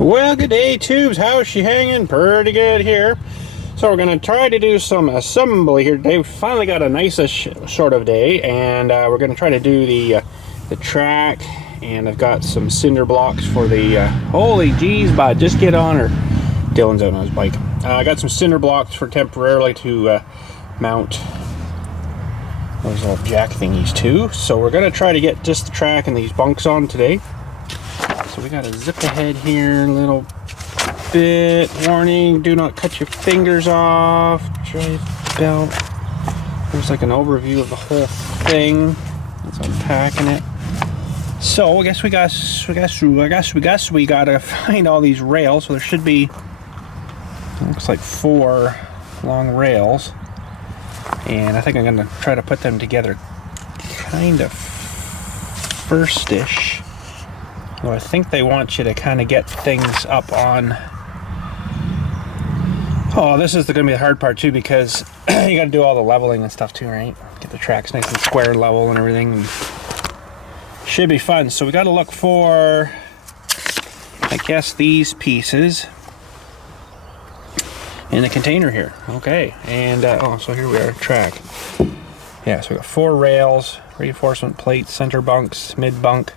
Well, good day, tubes. How's she hanging? Pretty good here. So we're going to try to do some assembly here today. We finally got a nice-ish sort of day, and we're going to try to do the track. And I've got some cinder blocks for the holy geez, bud, just get on her. Dylan's out on his bike. I got some cinder blocks for temporarily to mount those little jack thingies too. So we're going to try to get just the track and these bunks on today. So we got a zip ahead here, a little bit. Warning, do not cut your fingers off. Drive belt. There's like an overview of the whole thing. Let's unpacking it. So I guess we gotta find all these rails. So there should be, looks like 4 long rails. And I think I'm gonna try to put them together kind of first-ish. Well, I think they want you to kind of get things up on... Oh, this is going to be the hard part too, because you got to do all the leveling and stuff too, right? Get the tracks nice and square level and everything. And should be fun. So we got to look for, I guess, these pieces in the container here. Okay, and oh, so here we are, track. Yeah, so we got 4 rails, reinforcement plates, center bunks, mid bunk.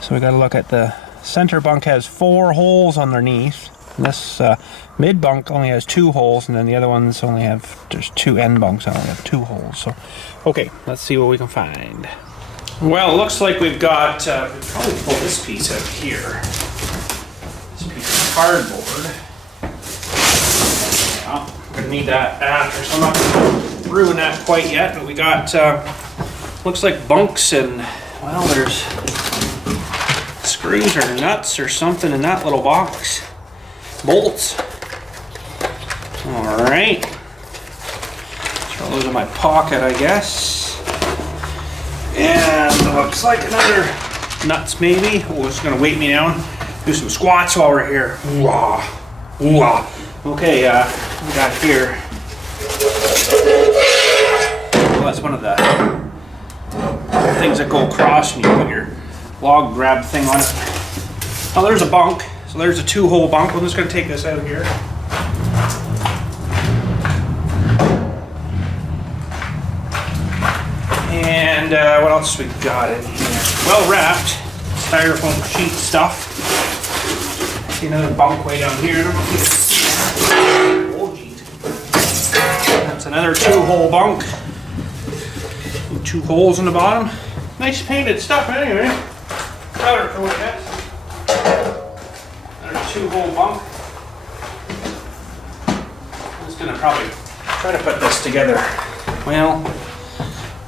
So we got to look at the center bunk has 4 holes underneath. And this mid bunk only has 2 holes, and then the other ones only have, there's 2 end bunks that only have 2 holes. So, okay, let's see what we can find. Well, it looks like we've got, we'll probably pull this piece out here. This piece of cardboard. Yeah, I'm gonna need that after, so I'm not gonna ruin that quite yet. But we got, looks like bunks and, well, there's screws or nuts or something in that little box. Bolts. Alright. Throw those in my pocket, I guess. And looks like another nuts maybe. Oh, it's gonna weight me down. Do some squats while we're here. Ooh-ah. Ooh-ah. Okay, we got here. Well, that's one of the things that go across when you put your log grab thing on it. Oh, there's a bunk. So there's a 2-hole bunk. I'm just going to take this out here. And what else we got in here? Well wrapped styrofoam sheet stuff. See another bunk way down here. Oh, geez. That's another 2-hole bunk. 2 holes in the bottom. Nice painted stuff anyway. Powder coat, yes. Another 2-hole bunk. I'm just gonna probably try to put this together. Well,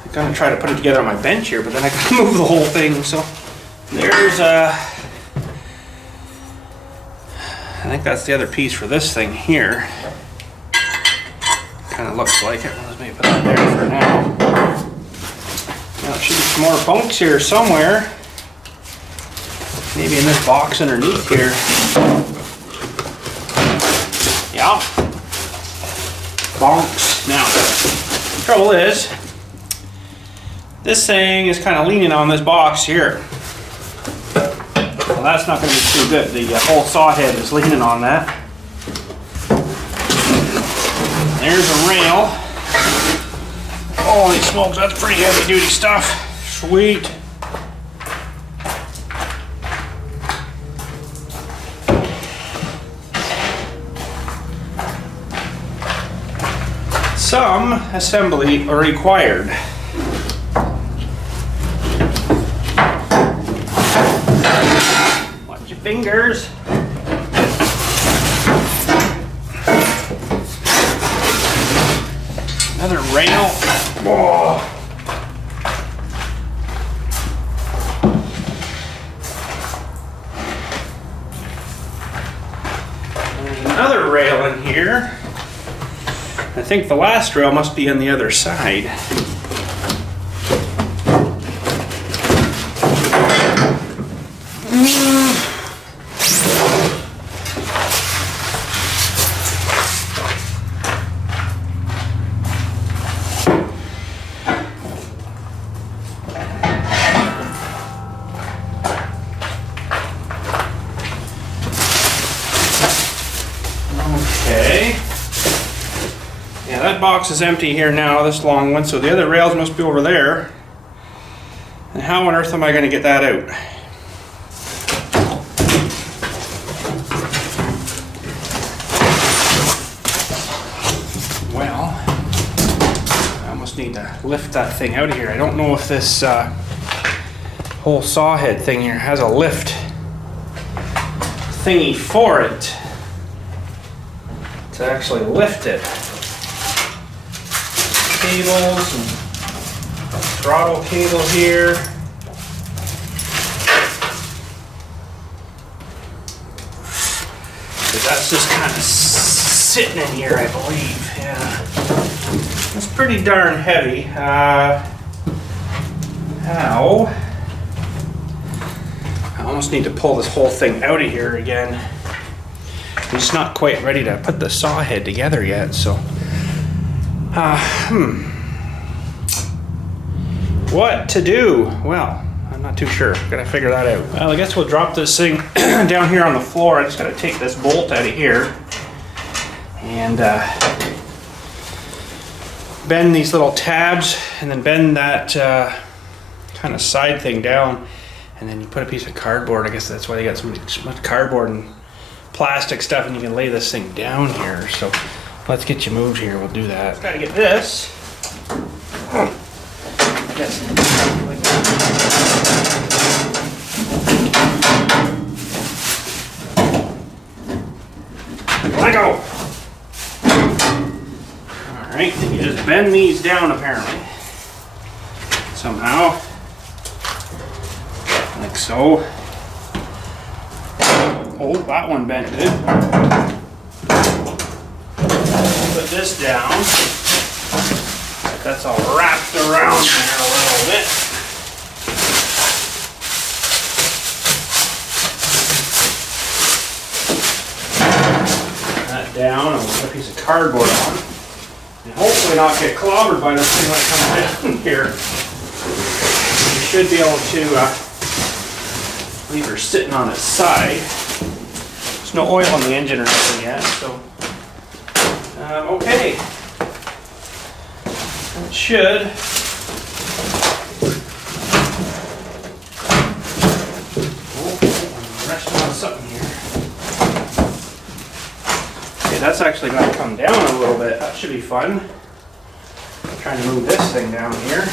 I'm gonna try to put it together on my bench here, but then I gotta move the whole thing. So there's I think that's the other piece for this thing here. Kind of looks like it. Let's maybe put that there for now. Now, there should be some more bunks here somewhere. Maybe in this box underneath here. Yeah. Bunks. Now, the trouble is, this thing is kind of leaning on this box here. Well, that's not going to be too good. The whole saw head is leaning on that. There's a rail. Holy smokes, that's pretty heavy duty stuff. Sweet. Some assembly are required. Watch your fingers. Another rail. Whoa. There's another rail in here. I think the last rail must be on the other side. that box is empty here now, this long one, so the other rails must be over there. And how on earth am I going to get that out? Well, I almost need to lift that thing out of here. I don't know if this whole saw head thing here has a lift thingy for it to actually lift it. Cables and throttle cable here. But that's just kind of sitting in here, I believe. Yeah, it's pretty darn heavy. How? I almost need to pull this whole thing out of here again. I'm just not quite ready to put the saw head together yet, so. What to do? Well, I'm not too sure. Gotta figure that out. Well, I guess we'll drop this thing down here on the floor. I just gotta take this bolt out of here and bend these little tabs, and then bend that kind of side thing down, and then you put a piece of cardboard. I guess that's why they got so much cardboard and plastic stuff, and you can lay this thing down here. So let's get you moved here. We'll do that. Gotta get this. Yes. Like that. Let go. All right, then you just bend these down apparently somehow, like so. Oh, that one bent good. Put this down. That's all wrapped around there a little bit. That down, and we'll put a piece of cardboard on. And hopefully not get clobbered by this thing when it comes down here. You should be able to leave her sitting on its side. There's no oil on the engine or anything yet, so okay. It should. Oh, I'm resting on something here. Okay, that's actually going to come down a little bit. That should be fun. I'm trying to move this thing down here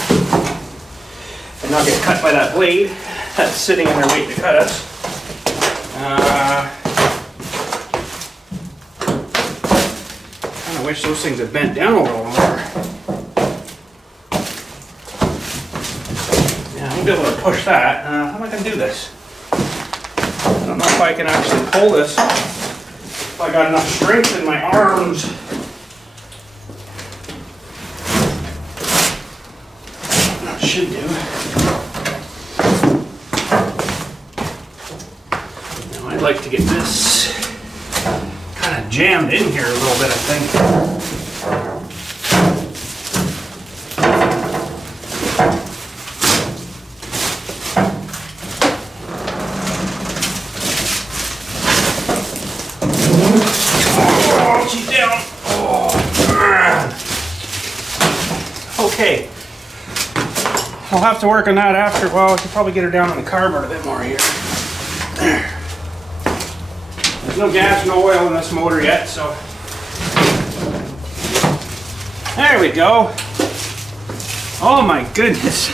and not get cut by that blade that's sitting in there waiting to cut us. I wish those things had bent down a little more. Yeah, I'll be able to push that. How am I going to do this? I don't know if I can actually pull this. If I got enough strength in my arms. That should do. Now I'd like to get this kind of jammed in here a little bit, I think. Oh, she's down. Oh, okay. I'll have to work on that after. Well, I could probably get her down on the cardboard a bit more here. There. There's no gas, no oil in this motor yet, so there we go. Oh my goodness.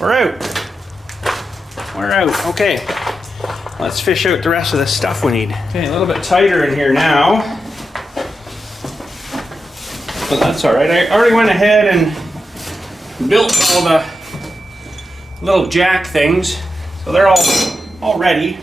We're out. We're out. Okay. Let's fish out the rest of the stuff we need. Okay, a little bit tighter in here now. But that's alright. I already went ahead and built all the little jack things. So they're all ready.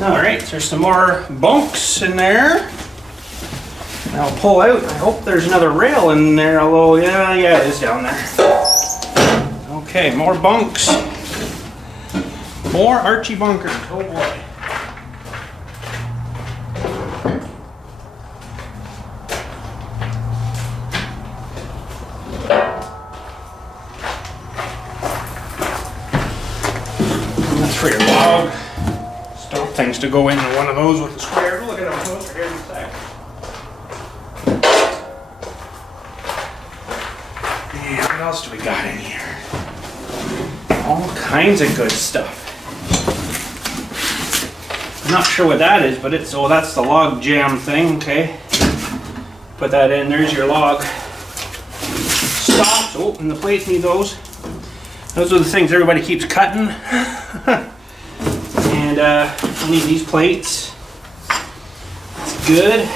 Alright, so there's some more bunks in there. And I'll pull out. I hope there's another rail in there, although, yeah, it is down there. Okay, more bunks. More Archie bunkers. Oh boy. That's for your log stop things to go into one of those with a square. Look at those are here in a sec. And what else do we got in here? All kinds of good stuff. I'm not sure what that is, but it's, oh, that's the log jam thing, okay. Put that in, there's your log stops. Oh, and the plates need those. Those are the things everybody keeps cutting. And you need these plates. That's good.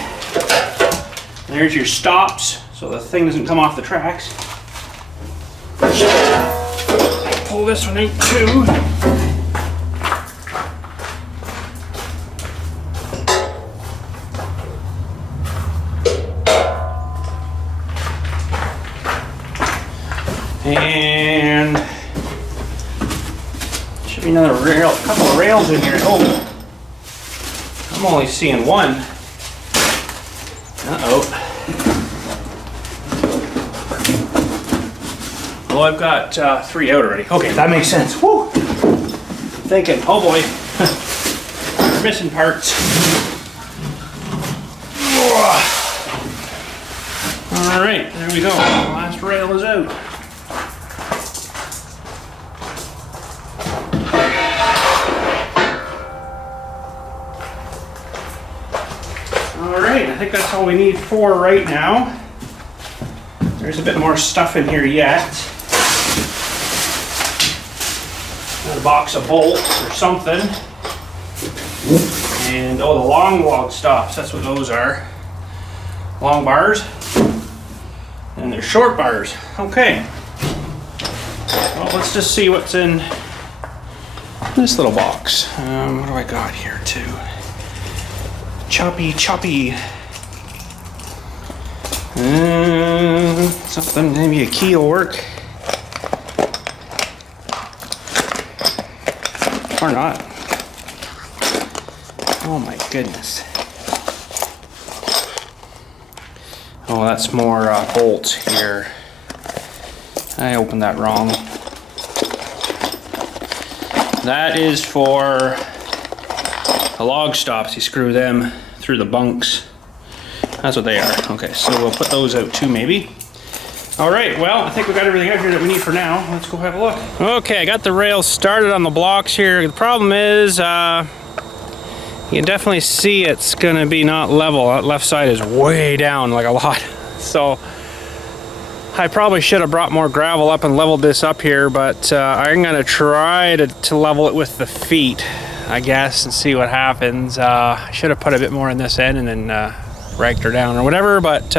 There's your stops, so the thing doesn't come off the tracks. Pull this one out too. And should be another rail, a couple of rails in here. Oh, I'm only seeing one. Uh-oh. Well, I've got 3 out already. Okay, that makes sense. Whew. I'm thinking, oh boy, we're missing parts. All right, there we go. The last rail is out. Alright, I think that's all we need for right now. There's a bit more stuff in here yet. Got a box of bolts or something. And oh, the long log stops, that's what those are. Long bars. And they're short bars. Okay. Well, let's just see what's in this little box. What do I got here too? Choppy. Something, maybe a key will work. Or not. Oh my goodness. Oh, that's more bolts here. I opened that wrong. That is for the log stops. You screw them through the bunks. That's what they are. Okay, so we'll put those out too, maybe. All right, well, I think we got everything out here that we need for now. Let's go have a look. Okay, I got the rails started on the blocks here. The problem is, you can definitely see it's gonna be not level. That left side is way down, like a lot. So, I probably should have brought more gravel up and leveled this up here, but I'm gonna try to level it with the feet, I guess, and see what happens. I should have put a bit more in this end and then ragged her down or whatever, but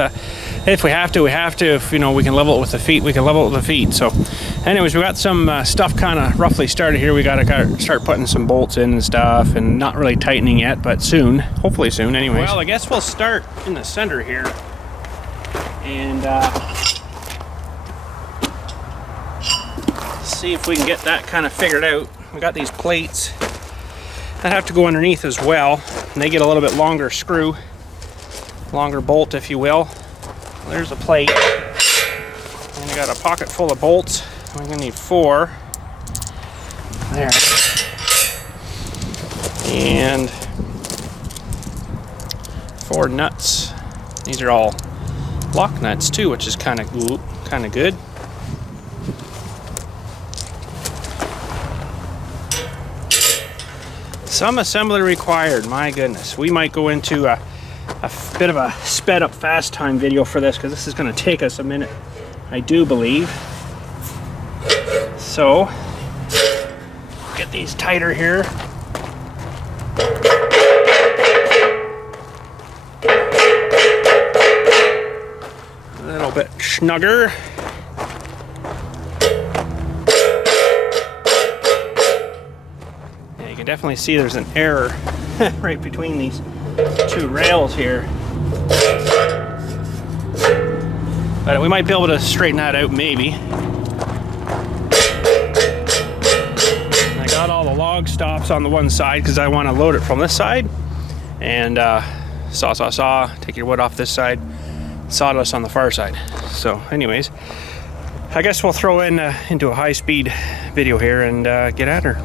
if we have to, we have to. If, you know, we can level it with the feet, we can level it with the feet. So anyways, we got some stuff kind of roughly started here. We gotta start putting some bolts in and stuff, and not really tightening yet, but soon, hopefully soon anyways. Well, I guess we'll start in the center here and see if we can get that kind of figured out. We got these plates that have to go underneath as well, and they get a little bit longer screw, longer bolt if you will. There's a plate, and I got a pocket full of bolts. We're gonna need 4 there, and 4 nuts. These are all lock nuts too, which is kind of good. Some assembly required, my goodness. We might go into a bit of a sped up fast time video for this, because this is going to take us a minute, I do believe. So, get these tighter here. A little bit snugger. You can definitely see there's an error right between these 2 rails here, but we might be able to straighten that out maybe. I got all the log stops on the one side because I want to load it from this side, and saw, take your wood off this side, sawdust on the far side. So anyways, I guess we'll throw in into a high-speed video here and get at her.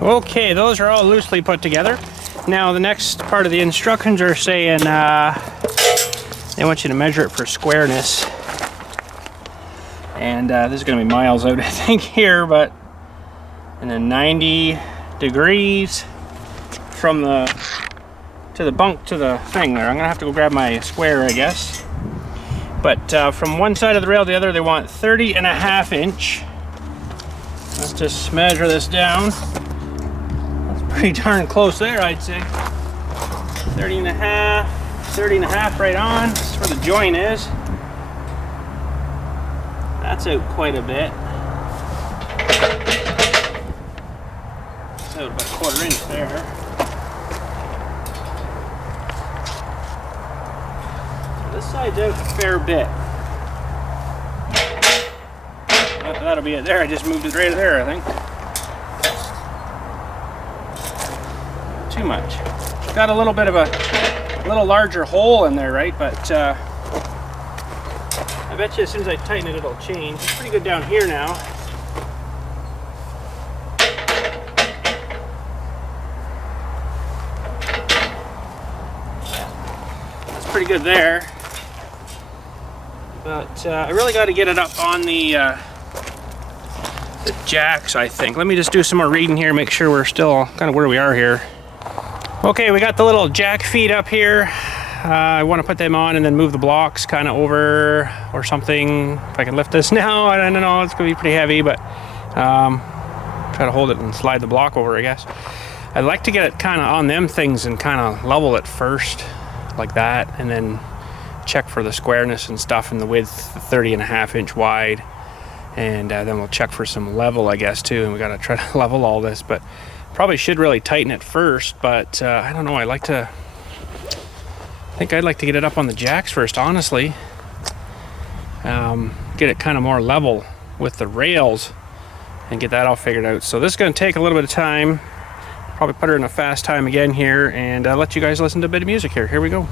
Okay, those are all loosely put together. Now the next part of the instructions are saying they want you to measure it for squareness. And this is going to be miles out, I think, here, but and then 90 degrees from the to the bunk to the thing there. I'm going to have to go grab my square, I guess. But from one side of the rail to the other, they want 30.5 inch. Let's just measure this down. That's pretty darn close there, I'd say. 30.5 right on. That's where the joint is. That's out quite a bit. It's out about 1/4 inch there. This side's out a fair bit. That'll be it there. I just moved it right there, I think. Too much. Got a little bit of a little larger hole in there, right? But I bet you as soon as I tighten it, it'll change. It's pretty good down here now. That's pretty good there. But I really got to get it up on the jacks, I think. Let me just do some more reading here, make sure we're still kind of where we are here. Okay, we got the little jack feet up here. I want to put them on and then move the blocks kind of over or something. If I can lift this now, I don't know, it's going to be pretty heavy, but try to hold it and slide the block over, I guess. I'd like to get it kind of on them things and kind of level it first, like that, and then check for the squareness and stuff and the width, 30.5 inch wide. And then we'll check for some level, I guess, too. And we got to try to level all this, but probably should really tighten it first. But I don't know. I think I'd like to get it up on the jacks first, honestly. Get it kind of more level with the rails and get that all figured out. So this is going to take a little bit of time. Probably put her in a fast time again here and let you guys listen to a bit of music here. Here we go.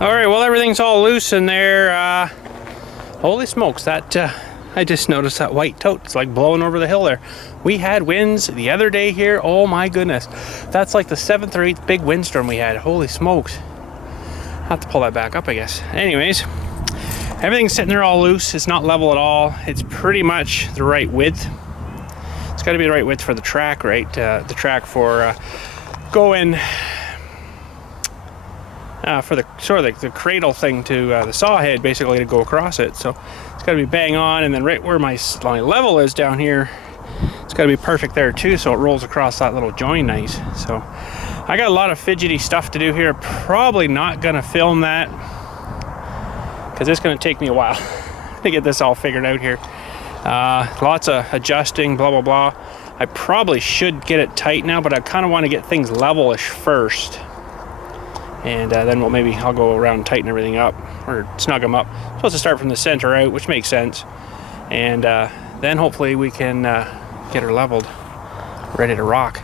Alright, well, everything's all loose in there. Holy smokes, that I just noticed that white tote. It's like blowing over the hill there. We had winds the other day here. Oh my goodness. That's like the 7th or 8th big windstorm we had. Holy smokes. I'll have to pull that back up, I guess. Anyways, everything's sitting there all loose. It's not level at all. It's pretty much the right width. It's got to be the right width for the track, right? The track for going for the sort of the cradle thing to the saw head, basically, to go across it. So it's got to be bang on, and then right where my level is down here, it's got got to be perfect there too, so it rolls across that little join nice. So I got a lot of fidgety stuff to do here. Probably not gonna film that because it's gonna take me a while to get this all figured out here. Lots of adjusting, blah blah blah. I probably should get it tight now, but I kind of want to get things levelish first, and then I'll go around and tighten everything up or snug them up. I'm supposed to start from the center out, which makes sense, and then hopefully we can get her leveled, ready to rock.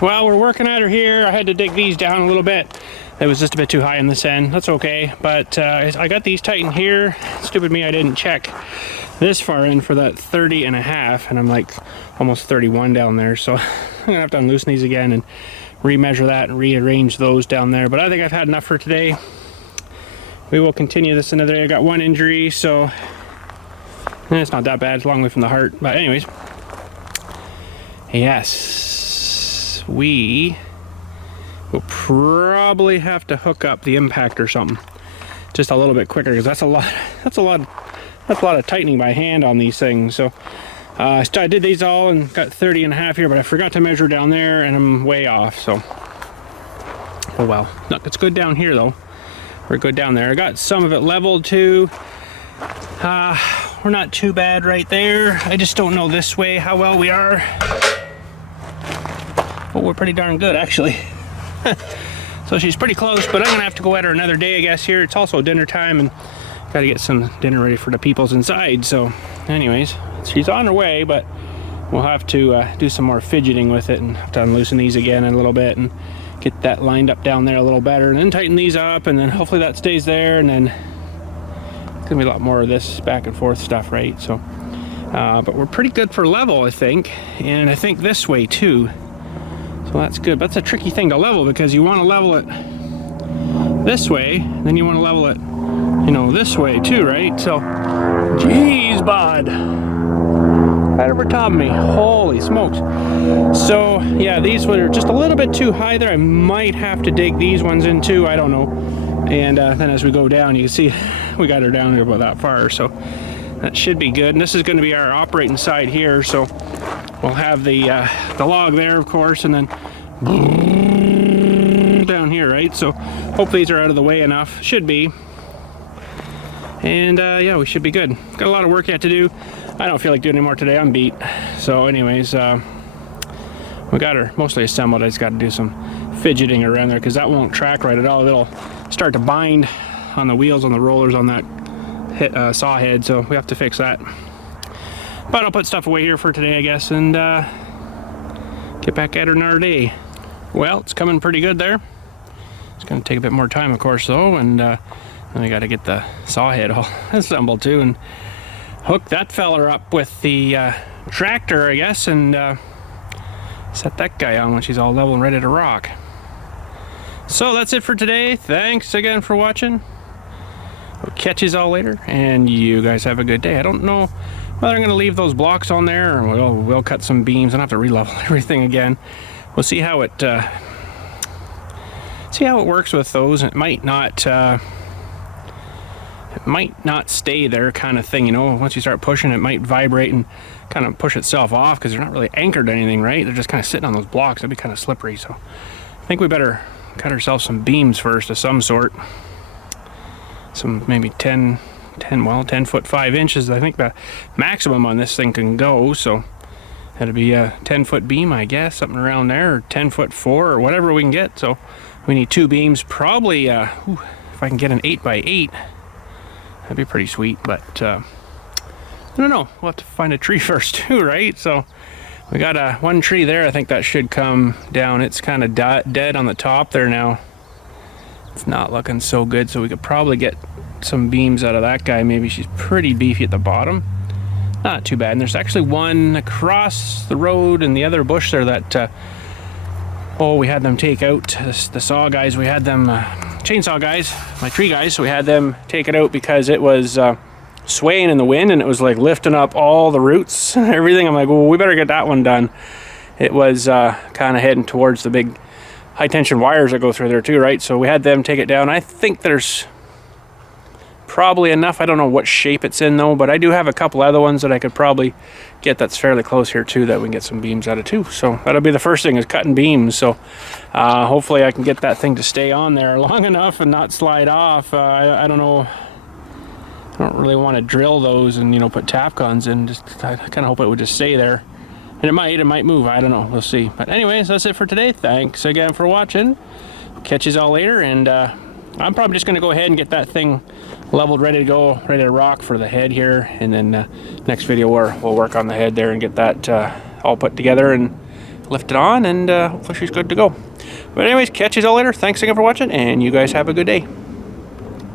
Well, we're working at her here. I had to dig these down a little bit. It was just a bit too high in this end. That's okay, but I got these tightened here. Stupid me, I didn't check this far in for that 30.5, and I'm like almost 31 down there, so I'm gonna have to unloosen these again and remeasure that and rearrange those down there. But I think I've had enough for today. We will continue this another day. I got one injury, so it's not that bad. It's a long way from the heart, but anyways, yes. We will probably have to hook up the impact or something just a little bit quicker, because that's a lot of tightening by hand on these things. So I did these all and got 30.5 here, but I forgot to measure down there and I'm way off. So oh well. No, it's good down here though. We're good down there. I got some of it leveled too. We're not too bad right there. I just don't know this way how well we are. But we're pretty darn good actually. So she's pretty close, but I'm gonna have to go at her another day, I guess. Here it's also dinner time and gotta get some dinner ready for the peoples inside. So anyways, she's on her way, but we'll have to do some more fidgeting with it and have to unloosen these again in a little bit and get that lined up down there a little better, and then tighten these up, and then hopefully that stays there, and then it's gonna be a lot more of this back and forth stuff, right? So but we're pretty good for level, I think, and I think this way too. So that's good. But that's a tricky thing to level, because you want to level it this way, then you want to level it, you know, this way too, right? So, geez, bud, right over top of me. Holy smokes! So yeah, these were just a little bit too high there. I might have to dig these ones in too. I don't know. And then as we go down, you can see we got her down here about that far. So that should be good. And this is going to be our operating side here. So we'll have the log there, of course, and then down here, right? So hope these are out of the way enough. Should be. And yeah, we should be good. Got a lot of work yet to do. I don't feel like doing any more today. I'm beat. So anyways, we got her mostly assembled. I just got to do some fidgeting around there, because that won't track right at all. It'll start to bind on the wheels, on the rollers, on that saw head. So we have to fix that. But I'll put stuff away here for today, I guess, and get back at her another day. Well, it's coming pretty good there. It's going to take a bit more time, of course, though, and then we got to get the saw head all assembled too, and hook that feller up with the tractor, I guess, and set that guy on when she's all level and ready to rock. So that's it for today. Thanks again for watching. We'll catch you all later, and you guys have a good day. I don't know whether I'm going to leave those blocks on there, or we'll cut some beams and have to re-level everything again. We'll see how it works with those. It might not stay there, kind of thing, you know. Once you start pushing, it might vibrate and kind of push itself off, because they're not really anchored to anything, right? They're just kind of sitting on those blocks. That'd be kind of slippery. So I think we better cut ourselves some beams first of some sort. Some maybe 10 foot 5 inches. I think the maximum on this thing can go, so that'll be a 10-foot beam, I guess, something around there, or 10-foot 4, or whatever we can get. So we need 2 beams, probably. If I can get an 8x8, that'd be pretty sweet. But I don't know, we'll have to find a tree first too, right? So we got one tree there. I think that should come down. It's kind of dead on the top there now. It's not looking so good, so we could probably get some beams out of that guy. Maybe. She's pretty beefy at the bottom. Not too bad. And there's actually one across the road in the other bush there that we had them take out. The saw guys, we had them chainsaw guys, my tree guys, so we had them take it out because it was swaying in the wind, and it was like lifting up all the roots and everything. I'm like, well, we better get that one done. It was kind of heading towards the big high tension wires that go through there too, right? So we had them take it down. I think there's probably enough. I don't know what shape it's in though, but I do have a couple other ones that I could probably get that's fairly close here too, that we can get some beams out of too. So that'll be the first thing, is cutting beams. So hopefully I can get that thing to stay on there long enough and not slide off. I don't know. I don't really want to drill those and, you know, put tap guns in. I kind of hope it would just stay there. And it might move. I don't know. We'll see. But anyways, that's it for today. Thanks again for watching. Catch you all later. And I'm probably just going to go ahead and get that thing leveled, ready to go, ready to rock for the head here. And then next video we'll work on the head there and get that all put together and lift it on. And hopefully she's good to go. But anyways, catch you all later. Thanks again for watching. And you guys have a good day.